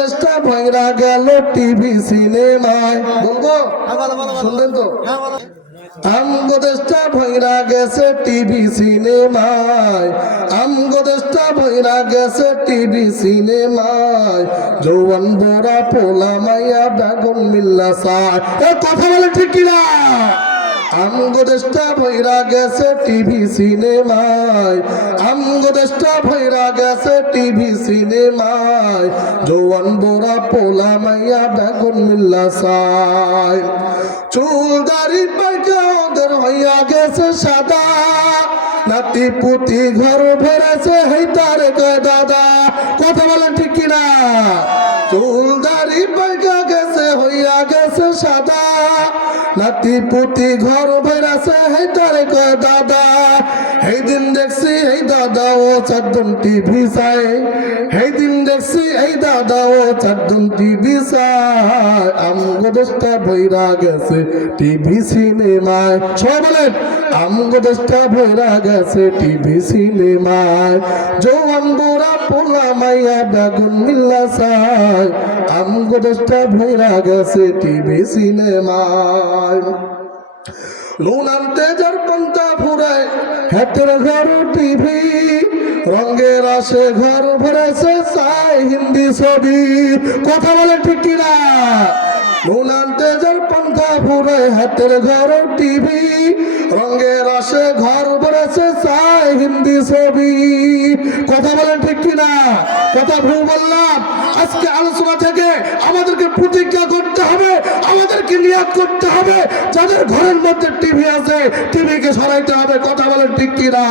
দেশটা ভাইরা গেল টিভি সিনেমায়। বলবো শুনবেন তো? আমগো দেশটা ভাইরা গেছে টিভি সিনেমায়, আমগো দেশটা ভাইরা গেছে টিভি সিনেমায়। জওয়ান বোরা পোলা মাইয়া বেগম মিল্লা সায়। এ কথা বলে ঠিক কিনা? আমগো দেশটা ভাইরা গেছে টিভি সিনেমায়, আমগো দেশটা ভাইরা গেছে টিভি সিনেমায়। জওয়ান বোরা পোলা মাইয়া বেগম মিল্লা সায়। চুল দাড়ি পাইকা ওদের হইয়া গেছে সাদা, নাতি পুতি ঘর ভরেছে হেইতার কয় দাদা। কথা বলেন ঠিক কিনা? চুল দাড়ি পাইকা গেছে হইয়া গেছে সাদা, নাতি পুতি ঘর ভরেছে হেইতার কয় দাদা। এই দিন দেখছি এই দাদা ও চারজন টিভি চায়, এই দিন দেখছি এই দাদা ও চারজন টিভি চায়। আমগো দেশটা ভইরা গেছে টিভি সিনেমায়। সবাই বলেন আমগো দেশটা ভইরা গেছে টিভি সিনেমায়। জওয়ান বুড়া পোলা মাইয়া বেগুন মিল্লা চায়, আমগো দেশটা ভইরা গেছে টিভি সিনেমায়। নুন আনতে যার পন্থা ফুরায় হাতের ঘর টিভি, রঙের আসে ঘর ভরেছে চাই হিন্দি ছবি। কথা বলে ঠিক কিনা? নুন আনতে যার পন্থা ফুরায় হাতের ঘর টিভি, রঙের আসে ঘর ভরেছে চাই হিন্দি ছবি। কথা বলেন ঠিক কিনা? কথা ভুল বললাম? আজকে আলোচনা থেকে আমাদেরকে প্রতিজ্ঞা করতে হবে, আমাদেরকে নিয়াত করতে হবে, যাদের ঘরের মধ্যে টিভি আছে টিভিকে সরাইতে হবে। কথা বলেন ঠিক কিনা?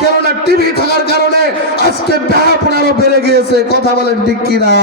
কেননা টিভি থাকার কারণে আজকে ব্যাপন আরো বেড়ে গিয়েছে। কথা বলেন ঠিক কিনা?